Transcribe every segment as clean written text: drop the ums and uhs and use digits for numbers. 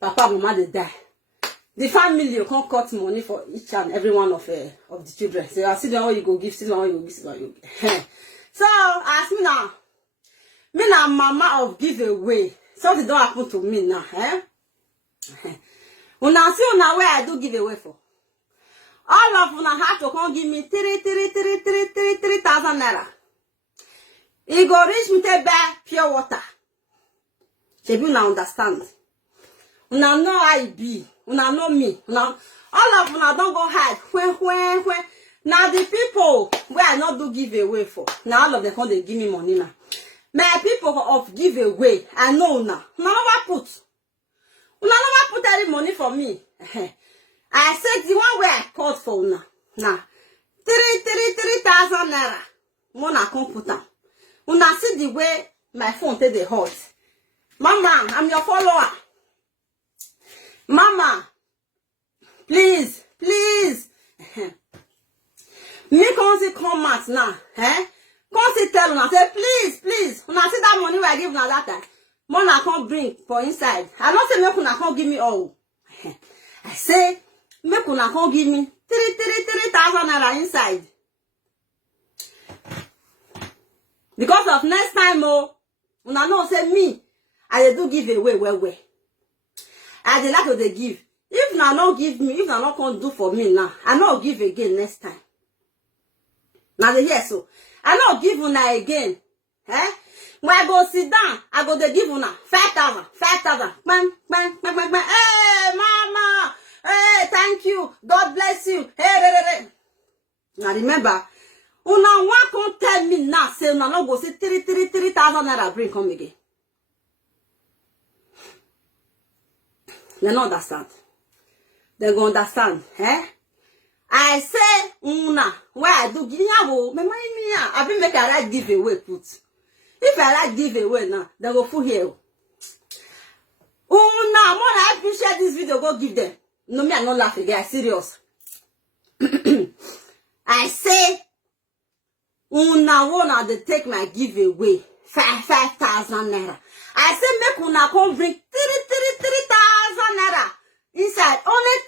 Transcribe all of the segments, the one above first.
Papa, mama, they die. The family you can't cut money for each and every one of the children. So I see the one you go give, see the one you go give, see the one you give. So ask me now. Me now mama of giveaway. Something don't happen to me now, eh? Una see una where I do giveaway for. All of una have to come give me 3,000 naira. It go reach me to buy pure water. Shebi una understand. Una know how it be. Una know me. Una, all of una don't go hide. When. Now the people where I not do giveaway for. Now all of them come they give me money now. My people of giveaway, I know now. Una never put. Una never put any money for me. I said the one where I called for now. Now 3,000 naira. Una come put am. Una see the way my phone take the hot. Mama, I'm your follower. Mama, please. Me come see come out now, eh? Come see tell una say please. Una see that money where I give una that time. Mona come bring for inside. I don't say make una come give me all. I say make una come give me 3,000 naira inside. Because of next time, oh, una know say me, I dey do give away well. I dey like to dey give. If una no give me, if una no come do for me now, I no give again next time. Now dey hear so. I no give una again. Eh? When I go sit down, I go dey give una 5,000. Bang. Hey, mama. Hey, thank you. God bless you. Hey. Now remember, una one come tell me now, say una no go see 3,000 naira bring come again. They don't understand. They go understand, eh? I say una where I do give me I be make I like give away put. If I like give away now, they go full here. Una more I appreciate this video, go give them. No, me I not laugh again, I serious. I say una wanna they take my giveaway 5,000 naira. I say make una come bring 3,000 naira inside. Only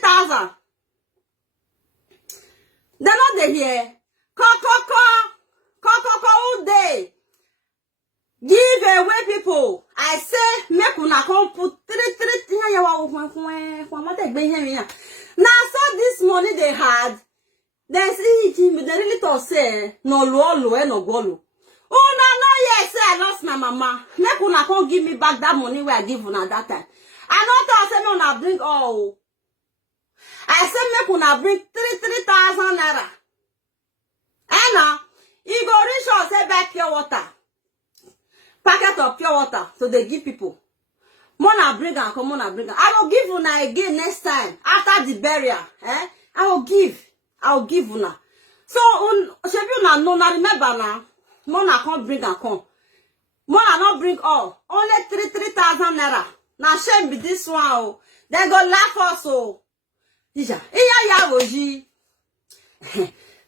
3,000. They're not there here. All day. Give away people. I say make una come put 3,000. Now so this money they had. They see they really thought say no no go. Oh no, yes, I lost my mama. Make una come give me back that money where I give una that time. I don't thought say me una bring all. I say make una bring 3,000 naira. And now you go reach us say buy pure water. Packet of pure water. So they give people. Mona bring and come on bring. I will give una again next time after the burial. Eh? I will give una. So shebi una no na remember now. Mona can't bring and come. Mona not bring all. Only 3,000 naira. Now shame be this one. Oh. They go laugh also. The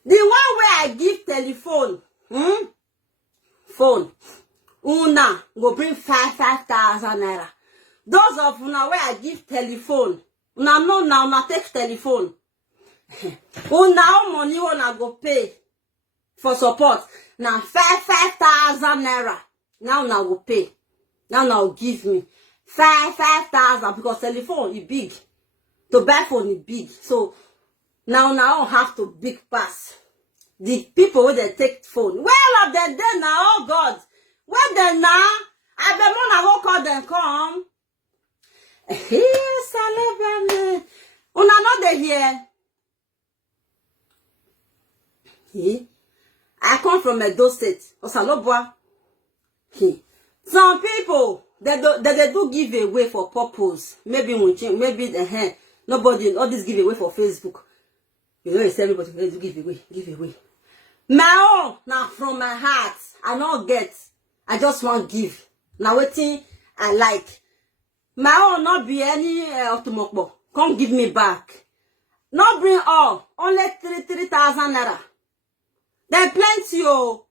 one where I give telephone. Phone. Una go bring 5,000 naira. Those of una where I give telephone. Una no now una take telephone. Una how money una go pay for support. Now 5,000 naira. Now will pay. Now give me 5,000 because telephone is big. To buy phone is big. So now have to big pass. The people where they take phone. Well of them then now, oh God. Where they now? I be mona go call them come. Yes, I love them. Una not they here. I come from Edos State. Osalobwa. Some people they do give away for purpose. Maybe nobody all this give away for Facebook. You know it's everybody do give away. My own now from my heart. I not get. I just want give. Now waiting I like. My own not be any automokbo. Come give me back. Not bring all. Only 3,000 naira. There plenty oh.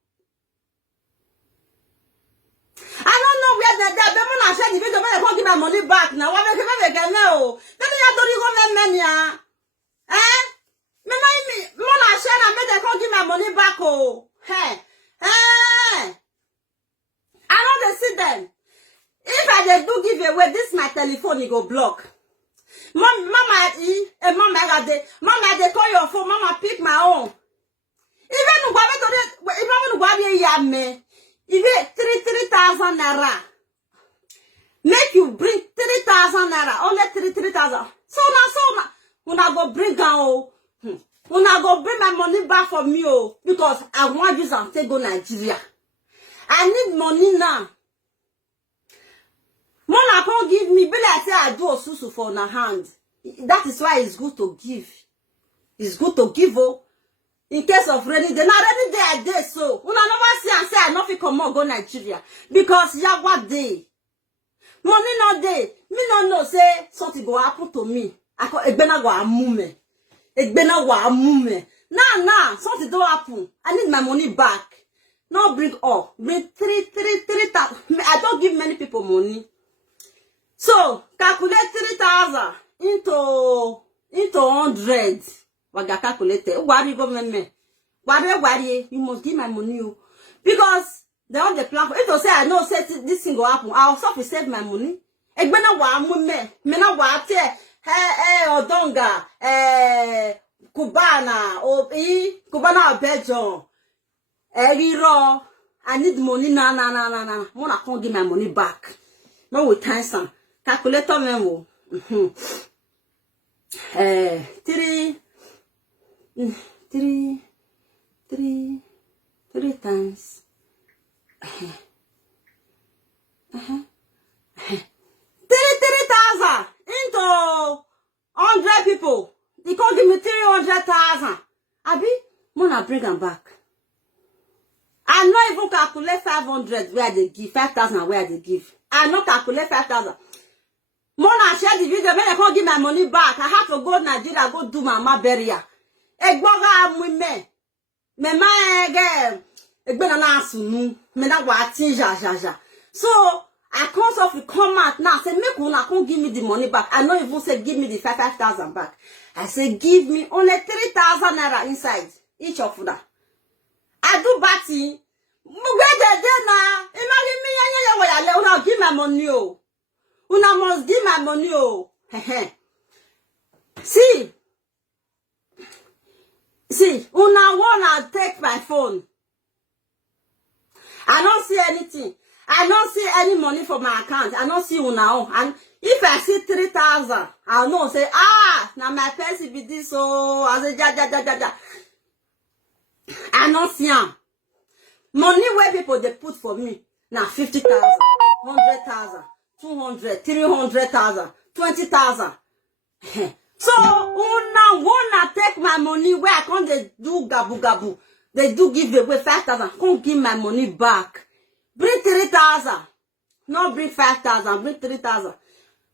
I don't know where they're gonna share the video, but they can't give my money back now. What make me get no? Then you don't go men ya. Eh? Me mona share na me they can't give my money back oh. Hey. Eh. I know they see them. If I dey do give away, this my telephone you go block. Mama, they call your phone. Mama, pick my own. Even 3,000 naira. Make you bring 3,000 naira. Only 3,000. So now, when I go bring down, when I go bring my money back for me, oh, because I want you to take go Nigeria. I need money now. Mona can't give me, but I say I do a susu for na hand. That is why it's good to give. It's good to give, oh. In case of rainy day, not rainy day I day so. Una never see and say I not fit come on go Nigeria because ya what day. Money not day. Me no know say something go happen to me. I call egbena go amume. Egbena go amume. Nah, something don't happen. I need my money back. Not bring all. Bring 3,000. I don't give many people money. So calculate 3,000 into 100. What I calculated? Worry go me. Worry. You must give my money, because they on the plan. If you say I know say this thing go happen, I'll also save my money. Egbena wa amume. Me na wa te. Odonga. Cubana. Cubana Belgium. Riro. I need money. Nah. Mona can't give my money back. No with time some. Calculator memo. 3 times. 3,000 into 100 people. They can't give me 300,000. Abi, Mona bring them back. I not even calculate 500 where they give, 5,000 where they give. I not calculate 5,000. Mona share the video, when I can't give my money back, I have to go to Nigeria, go do my burial. Egboga me. Me ma egbena na asunu. Me na wa tin ja. So I can't sort of come out now. Say make una can't give me the money back. I not even say give me the 5,000 back. I say give me only 3,000 naira inside each of them. I do batty. Where they now? Imagine me una give my money oh. Una must give my money oh. See, una wanna take my phone. I don't see anything. I don't see any money for my account. I don't see una own. And if I see 3,000, I'll know say, now my person be this oh. I say ja. I don't see them. Money where people they put for me now 50,000, 100,000, 200, 300,000, 20,000. So una wanna take my money where I can't they do gabu. They do give away 5,000. Can't give my money back. Bring 3,000. Not bring 5,000. Bring 3,000.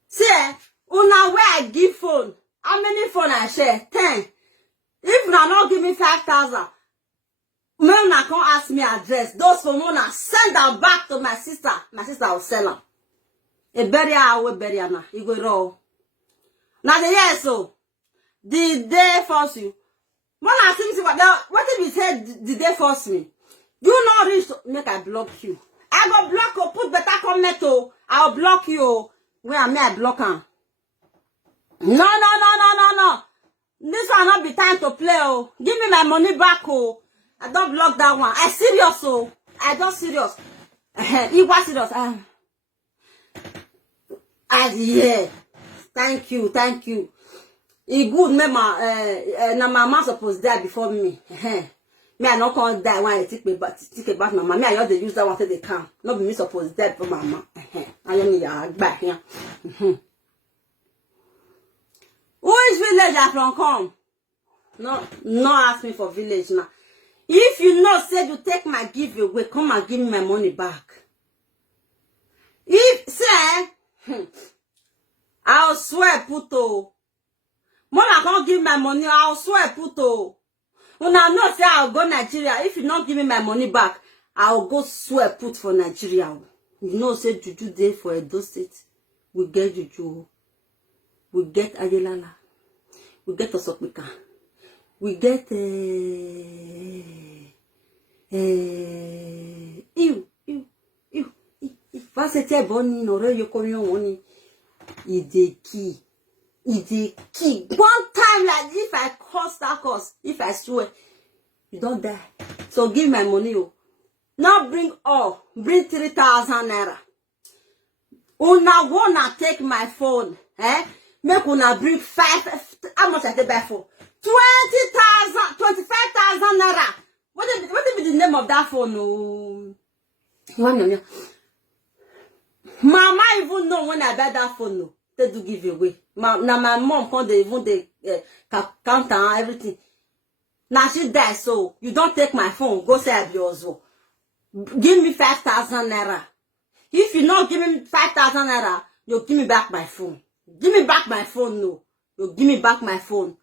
See, una where I give phone. How many phone I share? 10. If una not give me 5,000. Mona can't ask me address. Those for Mona send them back to my sister. My sister will sell them. A burial will bury now. You go raw. Now the year so. The day force you. Mona seems to what if you said the day force me? You not reach to make I block you. I go block you. Put better comment oh. I'll block you. Where am I block her? No. This will not be time to play oh. Give me my money back oh. I don't block that one. I serious oh. I don't serious. You was serious. Yeah. Thank you. It good me na mama supposed die before me. Me I not can't die when I take about mama. Me I just use that one till they come. Not be me supposed die for mama. I don't need a back here. Who is village I from come? No ask me for village now. If you know say you take my giveaway, come and give me my money back. If say I'll swear puto. Mona can't give my money, I'll swear puto. When I know say I'll go Nigeria, if you not give me my money back, I'll go swear put for Nigeria. You know, say juju day for Edos State. We get juju. We get Ayelala. We get Osokpika. We get Vasete boni no re yokomion woni. Ide key. One time, like if I curse that curse, if I swear, you don't die. So give my money. Oh. Now bring all. Bring 3,000 naira. Una wanna take my phone. Make una bring 5. How much I take buy for? 20,000, 25,000 naira. What be the name of that phone? Oh. Mama even know when I buy that phone. No. They do give away. Now my mom can't even count and everything. Now she died, so you don't take my phone. Go say Abiozo. Give me 5,000 naira. If you not give me 5,000 naira, you give me back my phone. Give me back my phone, no. You give me back my phone.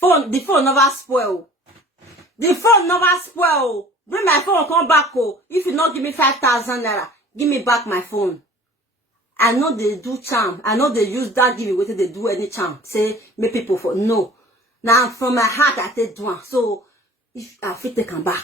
The phone never spoil. The phone never spoil. Bring my phone, come back. Oh. If you not give me 5,000 naira, give me back my phone. I know they do charm. I know they use that giveaway they do any charm. Say, make people for no. Now from my heart I take one. So if I fit take them back.